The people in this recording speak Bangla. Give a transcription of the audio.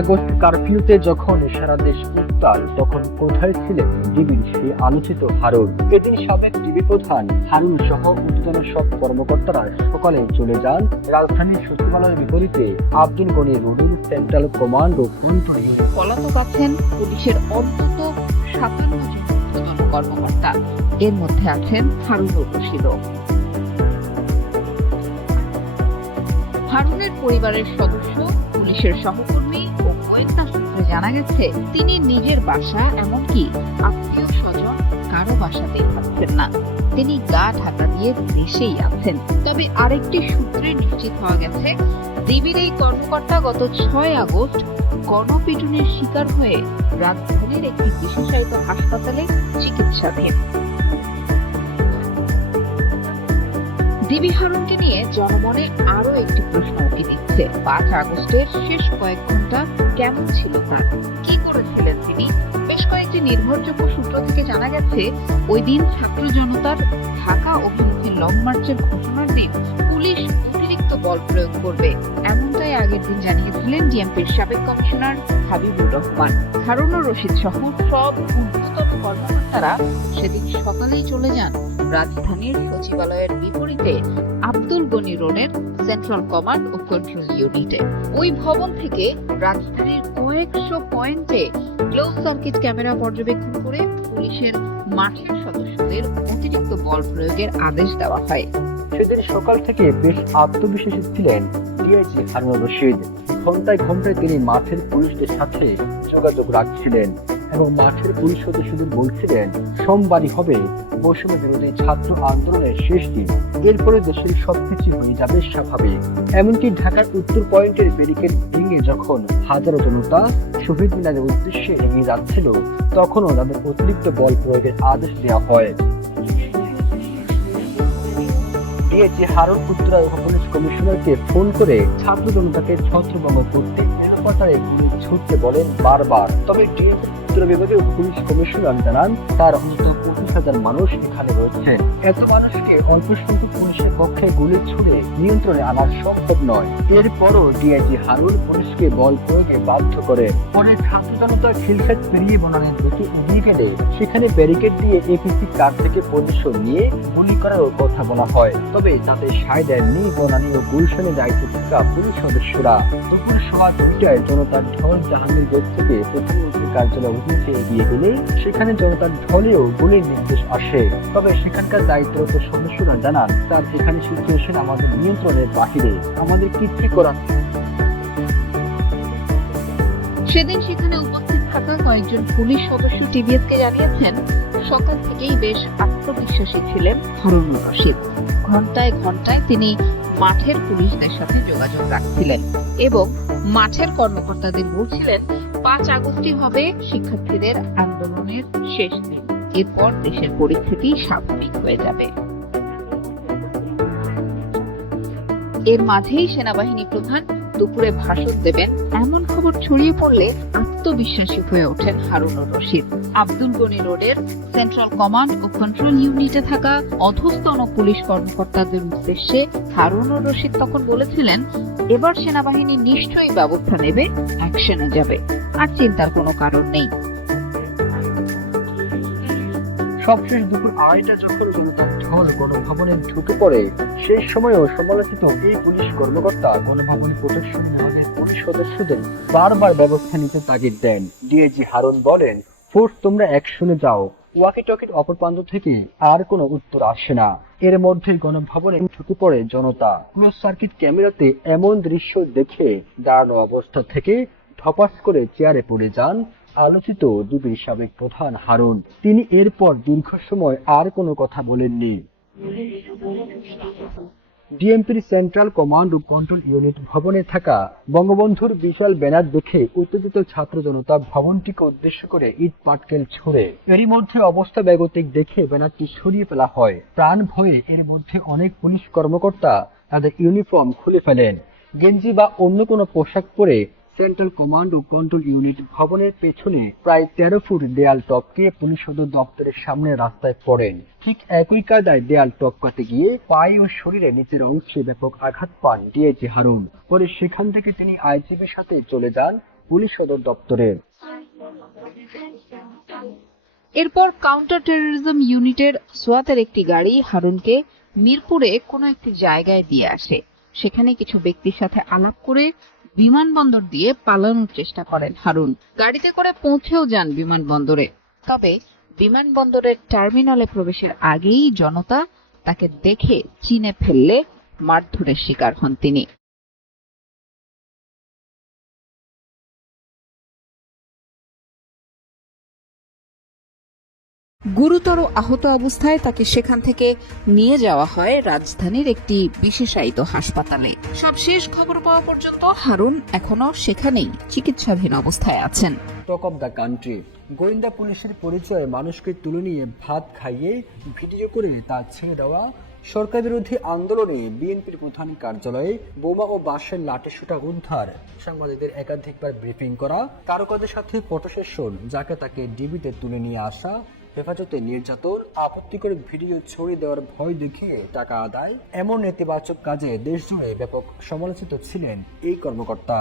আগস্ট কারফিউতে যখন সারা দেশ উত্তাল, তখন কোথায় ছিলেন ডিবির সেই আলোচিত হারুন? এদিন সাবেক ডিবি প্রধান হারুন সহ উদ্বোধন সব কর্মকর্তারা সকালে চলে যান। রাজধানীর সচিবালয়ের বিপরীতে আব্দুল গনি রুডিং সেন্ট্রাল কমান্ড ও ইউনিট পলাতক আছেন পুলিশের অন্তত সাতান্ন জন কর্মকর্তা। এর মধ্যে আছেন হারুনুর রশিদও হারুনের পরিবারের সদস্য, পুলিশের সহকর্মী জানা গেছে, তিনি নিজের বাসা, এমনকি আত্মীয় স্বজন কারও বাসাতেই থাকছেন না। তিনি গা ঢাকা দিয়ে দেশেই আছেন। তবে আরেকটি সূত্রে নিশ্চিত হওয়া গেছে, দেবীর এই কর্মকর্তা গত ছয় আগস্ট গণপিটুনির শিকার হয়ে রাজধানীর একটি বিশেষায়িত হাসপাতালে চিকিৎসাধীন। দিবি হারুনকে নিয়ে জনমনে আরও একটি প্রশ্ন উঠে দিচ্ছে। পাঁচ আগস্টের শেষ কয়েক ঘণ্টা কেমন ছিল তার? কি করেছিলেন তিনি? বেশ কয়েকটি নির্ভরযোগ্য সূত্র থেকে জানা গেছে, ওই দিন ছাত্র জনতার ঢাকা অভিমুখে লং মার্চের ঘোষণার দিন পুলিশ অতিরিক্ত বল প্রয়োগ করবে। এমনটাই আগের দিন জানিয়েছিলেন ডিএমপির সাবেক কমিশনার হাবিবুর রহমান। হারুনুর রশিদ সহ সব ঊর্ধ্বতন কর্মকর্তারা সেদিন সকালেই চলে যান রাজধানীর সচিবালয়ের বিপরীতে আব্দুল গনি রোডের সেন্ট্রাল কমান্ড ও কন্ট্রোল ইউনিটে। ওই ভবন থেকে রাজধানীর কয়েকশো পয়েন্টে ক্লোজ সার্কিট ক্যামেরা পর্যবেক্ষণ করে পুলিশের মাঠের সদস্যদের অতিরিক্ত বল প্রয়োগের আদেশ দেওয়া হয়। সেদিন সকাল থেকে বেশ আত্মবিশ্বাসী ছিলেন ডিআইজি হারুন রশিদ। ঘন্টায় ঘন্টায় তিনি মাঠের পুলিশদের সাথে যোগাযোগ রাখছিলেন। এবং মাঠের পুলিশ সদস্যদের বলছিলেন, সোমবারই হবে বৈষম্য বিরোধী ছাত্র আন্দোলনের শেষ দিন। এরপরে দেশের সবকিছু হয়ে যাবে স্বাভাবিক। এমনকি ঢাকার উত্তর পয়েন্টের ব্যারিকেড ভেঙে যখন হাজারো জনতা শহীদ মিনারের উদ্দেশ্যে এগিয়ে যাচ্ছিল, তখনও তাদের অতিরিক্ত বল প্রয়োগের আদেশ দেওয়া হয়। ডিএজি হারুন উত্তরা পুলিশ কমিশনারকে ফোন করে ছাত্র জনতাকে ছত্রভঙ্গ করতে হেলিকপ্টারে ছুটতে বলেন বারবার। তবে উত্তরা বিভাগীয় পুলিশ কমিশনার জানান তার অন্তত হাজার মানুষ এখানে রয়েছে। এত মানুষকে অল্প সংখ্যক পুলিশের পক্ষে গুলি ছুড়ে নিয়ন্ত্রণে আনা সম্ভব নয়। এরপরও ডিআইজি হারুন পুলিশকে বল প্রয়োগে বাধ্য করে। পরে ছাত্র জনতা খিলক্ষেত পেরিয়ে বনানের দিকে এগিয়ে গেলে সেখানে ব্যারিকেড দিয়ে এপিসি কার থেকে পজিশন নিয়ে গুলি করারও কথা বলা হয়। তবে তাতে সায় দেননি বনানী ও গুলশানে দায়িত্বে থাকা পুলিশ সদস্যরা। দুপুর সোয়া দুটায় জনতার ঢল জাহাঙ্গীর গেট থেকে প্রধানমন্ত্রীর কার্যালয় অভিমুখে এগিয়ে গেলে সেখানে জনতার ঢলেও গুলির নির্দেশ আসে। তবে সেখানকার দায়িত্বরত সদস্যরা জানান, তার এখানে সিচুয়েশন আমাদের নিয়ন্ত্রণের বাহিরে। আমাদের কিচ্ছু করার সেদিন সেখানে উপস্থিত থাকা কয়েকজন পুলিশ সদস্য টিভিএস কে জানিয়েছেন, সকাল থেকেই বেশ আত্মবিশ্বাসী ছিলেন হারুনুর রশিদ। ঘন্টায় ঘন্টায় তিনি মাঠের পুলিশদের সাথে যোগাযোগ রাখছিলেন এবং মাঠের কর্মকর্তাদের বলছিলেন, পাঁচ আগস্টই হবে শিক্ষার্থীদের আন্দোলনের শেষ দিন। এরপর দেশের পরিস্থিতি স্বাভাবিক হয়ে যাবে। এর মাঝেই সেনাবাহিনী প্রধান দুপুরে ভাষণ দেবেন। এমন খবর ছড়িয়ে পড়লে আত্মবিশ্বাসী হয়ে ওঠেন হারুনুর রশিদ। আব্দুল গনি রোডের সেন্ট্রাল কমান্ড ও কন্ট্রোল ইউনিটে থাকা অধস্তন পুলিশ কর্মকর্তাদের উদ্দেশ্যে হারুনুর রশিদ তখন বলেছিলেন, এবার সেনাবাহিনী নিশ্চয়ই ব্যবস্থা নেবে, অ্যাকশনে যাবে। আর চিন্তার কোনো কারণ নেই। সবশেষ দুপুর আড়াইটা যখন জনতার গণভবনে ঢুকে পড়ে, সেই সময়ও সমালোচিত এই পুলিশ কর্মকর্তা গণভবনে প্রোটেকশন নেওয়াদের পুলিশ সদস্যদের বারবার ব্যবস্থা নিতে তাগিদ দেন। ডিআইজি হারুন বলেন, ফোর্স, তোমরা অ্যাকশনে যাও। ওয়াকি টকির অপর প্রান্ত থেকে আর কোনো উত্তর আসে না। এর মধ্যে গণভবনে ঢুকে পড়ে জনতা। ক্লোজ সার্কিট ক্যামেরাতে এমন দৃশ্য দেখে দাঁড়ানো অবস্থা থেকে ধপাস করে চেয়ারে পড়ে যান আলোচিত ডিবির সাবেক প্রধান হারুন, তিনি এরপর দীর্ঘ সময় আর কোনো কথা বলেননি। ডিএমপির সেন্ট্রাল কমান্ড ও কন্ট্রোল ইউনিট ভবনে থাকা বঙ্গবন্ধুর বিশাল ব্যানার দেখে উত্তেজিত ছাত্র জনতা ভবনটিকে উদ্দেশ্য করে ইট পাটকেল ছুড়ে। এরই মধ্যে অবস্থা বেগতিক দেখে ব্যানারটি সরিয়ে ফেলা হয়। প্রাণ ভয়ে এর মধ্যে অনেক পুলিশ কর্মকর্তা তাদের ইউনিফর্ম খুলে ফেলেন। গেঞ্জি বা অন্য কোনো পোশাক পরে সেন্ট্রাল কমান্ড ও কন্ট্রোল ইউনিট ভবনের পেছনে প্রায় তেরো ফুট দেয়াল টপকে পুলিশ সদর দপ্তরের সামনে রাস্তায় পড়েন। ঠিক একই কায়দায় দেয়াল টপকাতে গিয়ে পায়ে ও শরীরে নিচের অংশে ব্যাপক আঘাত পান ডিআইজি হারুন। পরে সেখান থেকে তিনি আইজিবির সাথে চলে যান পুলিশ সদর দপ্তরে। এরপর কাউন্টার টেরোরিজম ইউনিটের সোয়াতের একটি গাড়ি হারুনকে মিরপুরে কোনো একটি জায়গায় দিয়ে আসে। সেখানে কিছু ব্যক্তির সাথে আলাপ করে বিমানবন্দর দিয়ে পালানোর চেষ্টা করেন হারুন। গাড়িতে করে পৌঁছেও যান বিমানবন্দরে। তবে বিমানবন্দরের টার্মিনালে প্রবেশের আগেই জনতা তাকে দেখে চিনে ফেললে মারধরের শিকার হন তিনি। গুরুতর আহত অবস্থায় তাকে সেখান থেকে নিয়ে যাওয়া হয় রাজধানীর একটি বিশেষায়িত হাসপাতালে। সবশেষ খবর পাওয়া পর্যন্ত হারুন এখনও সেখানেই চিকিৎসাধীন অবস্থায় আছেন। টক অব দ্য কান্ট্রি গোয়েন্দা পুলিশের পরিচয়ে মানুষকে তুলে নিয়ে ভাত খাইয়ে ভিডিও করে তা ছেড়ে দেওয়া, সরকার বিরোধী আন্দোলনে বিএনপির প্রধান কার্যালয়ে বোমা ও বাঁশের লাঠিসুটা উদ্ধার সাংবাদিকদের একাধিকবার ব্রিফিং করা, তারকাদের সাথে ফটো সেশন যাকে তাকে ডিবিতে তুলে নিয়ে আসা হেফাজতে নির্যাতন, আপত্তিকর ভিডিও ছড়িয়ে দেওয়ার ভয় দেখিয়ে টাকা আদায়, এমন নেতিবাচক কাজে দেশজুড়ে ব্যাপক সমালোচিত ছিলেন এই কর্মকর্তা।